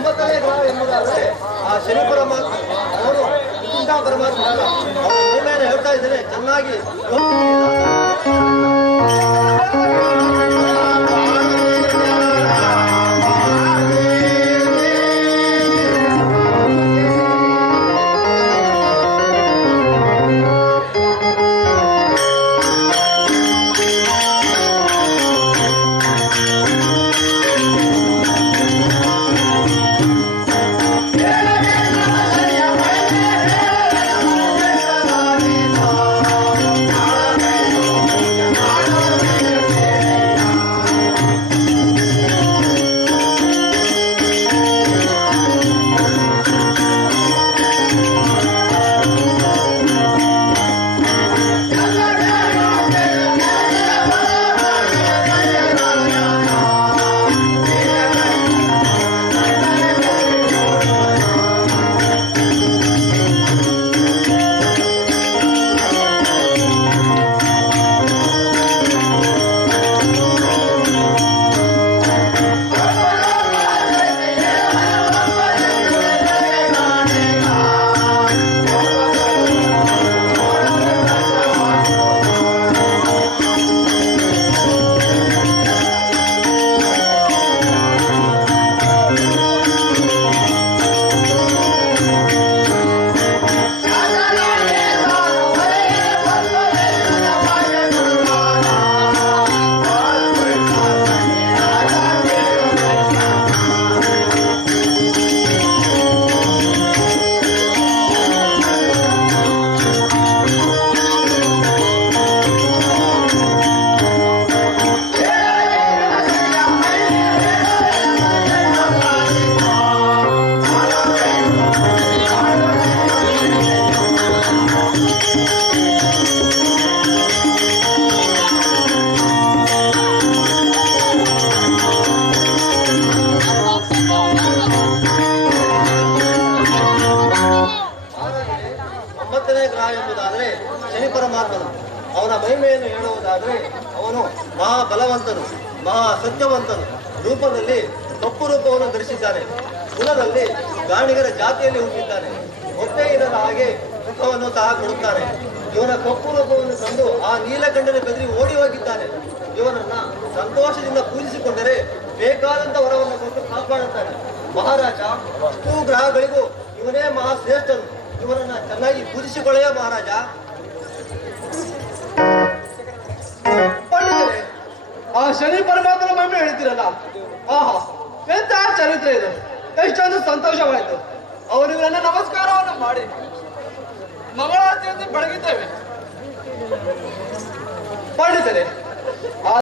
ಒಂಬತ್ತನೇ ಗ್ರಹ ಆ ಶನಿ ಪರಮಾತ್ಮ ಅವರು ಪರಮಾತ್ಮ ಹೇಳ್ತಾ ಇದ್ದೇನೆ ಚೆನ್ನಾಗಿ ಒಂಬತ್ತನೇ ಗ್ರಹ ಎಂಬುದಾದರೆ ಶನಿ ಪರಮಾತ್ಮನು. ಅವನ ಮಹಿಮೆಯನ್ನು ಹೇಳುವುದಾದರೆ ಅವನು ಮಹಾಬಲವಂತನು ಮಹಾ ಸತ್ಯವಂತನು ರೂಪದಲ್ಲಿ ಕಪ್ಪು ರೂಪವನ್ನು ಧರಿಸಿದ್ದಾನೆ. ಕುಲದಲ್ಲಿ ಗಾಣಿಗರ ಜಾತಿಯಲ್ಲಿ ಹುಟ್ಟಿದ್ದಾನೆ. ಹೊಟ್ಟೆ ಇರದ ಹಾಗೆ ಮುಖವನ್ನು ಸಹ ಕೊಡುತ್ತಾನೆ. ಇವನ ಕಪ್ಪು ರೂಪವನ್ನು ಕಂಡು ಆ ನೀಲಕಂಡನ ಬೆದರಿ ಓಡಿ ಹೋಗಿದ್ದಾನೆ. ಇವನನ್ನ ಸಂತೋಷದಿಂದ ಪೂಜಿಸಿಕೊಂಡರೆ ಬೇಕಾದಂತ ವರವನ್ನು ಕೊಟ್ಟು ಕಾಪಾಡುತ್ತಾನೆ. ಮಹಾರಾಜ, ಅಷ್ಟು ಗ್ರಹಗಳಿಗೂ ಇವನೇ ಮಹಾಶ್ರೇಷ್ಠನು. ಇವನನ್ನ ಚೆನ್ನಾಗಿ ಪೂಜಿಸಿಕೊಳ್ಳೆಯ ಮಹಾರಾಜ. ಆ ಶನಿ ಪರಮಾತ್ಮನ ಮಹಿಮೆ ಹೇಳ್ತೀರಲ್ಲ ಆಹಾ ಎಂತ ಚರಿತ್ರೆ ಇದು. ಎಷ್ಟೊಂದು ಸಂತೋಷವಾಯಿತು. ಅವರಿವರನ್ನ ನಮಸ್ಕಾರವನ್ನು ಮಾಡಿ ಮಂಗಳಾರತಿಯನ್ನು ಬೆಳಗಿದ್ದೇವೆ. ಪಂಡಿತರೆ